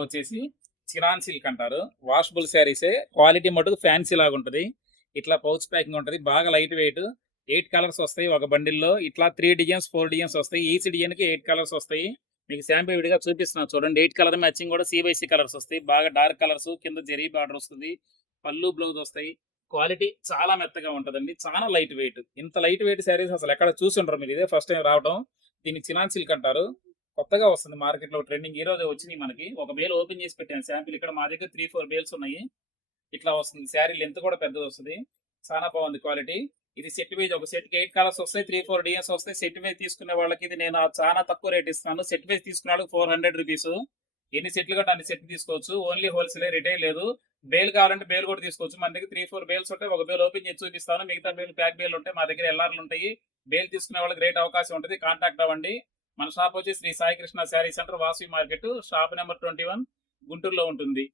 వచ్చేసి చిరాన్ సిల్క్ అంటారు. Washable శారీసే. Quality మటుకు ఫ్యాన్సీ లాగా ఉంటది. ఇట్లా పౌచ్ ప్యాకింగ్ ఉంటది. బాగా లైట్ వెయిట్. 8 కలర్స్ వస్తాయి ఒక బండిల్‌లో. ఇట్లా 3 డిజైన్స్, 4 డిజైన్స్ వస్తాయి. ఈచ్ డిజైన్‌కి 8 కలర్స్ వస్తాయి. మీకు శాంపిల్ విడిగా చూపిస్తున్నాను చూడండి. 8 కలర్ మ్యాచింగ్ కూడా సి కలర్స్ వస్తాయి. బాగా డార్క్ కలర్స్, కింద జెరీ బార్డర్ వస్తది. పల్లు, బ్లౌజ్ వస్తాయి. క్వాలిటీ చాలా మెత్తగా ఉంటదండి. చాలా లైట్ వెయిట్. ఇంత లైట్ వెయిట్ శారీస్ అసలు ఎక్కడ చూసుండరు మీరు. ఇదే ఫస్ట్ టైమ్ రావడం. దీన్ని చినాన్ సిల్క్ అంటారు. కొత్తగా వస్తుంది మార్కెట్‌లో ట్రెండింగ్. ఈ రోజే వచ్చినాయి మనకి. ఒక బేల్ ఓపెన్ చేసి పెట్టాను శాంపిల్. ఇక్కడ మా దగ్గర 3, 4 బేల్స్ ఉన్నాయి. ఇట్లా వస్తుంది. శారీ లెంత్ కూడా పెద్దదొస్తది. చాలా బాగుంది క్వాలిటీ. ఇది సెట్ వైజ్ ఒక సెట్‌కి 8 కలర్స్ వస్తాయి. 3, 4 డిజైన్స్ వస్తాయి. సెట్ వైజ్ తీసుకునే వాళ్ళకి ఇది నేను చాలా తక్కువ రేట్ ఇస్తున్నాను. సెట్ వైజ్ తీసుకునే వాళ్ళకి ₹400. ఎన్ని సెట్‌లు కావాలంటే అన్ని సెట్‌లు తీసుకోవచ్చు. ఓన్లీ హోల్‌సేలే, రిటైల్ లేదు. బేల్ కావాలంటే బేల్ కూడా తీసుకోవచ్చు. మన దగ్గర 3, 4 బేల్స్ ఉంటాయి. ఒక బేల్ ఓపెన్ చేసి చూపిస్తాను. మిగతా బేల్ ప్యాక్ బేల్ ఉంటాయి. మా దగ్గర ఎల్ఆర్‌లు ఉంటాయి. బేల్ తీసుకునే వాళ్ళకి గ్రేట్ అవకాశం ఉంటది. కాంటాక్ట్ అవ్వండి. మన షాప్ వచ్చి Shri Sai Krishna sari centre, Vasavi market, shop number 21 గుంటూరులో ఉంటుంది.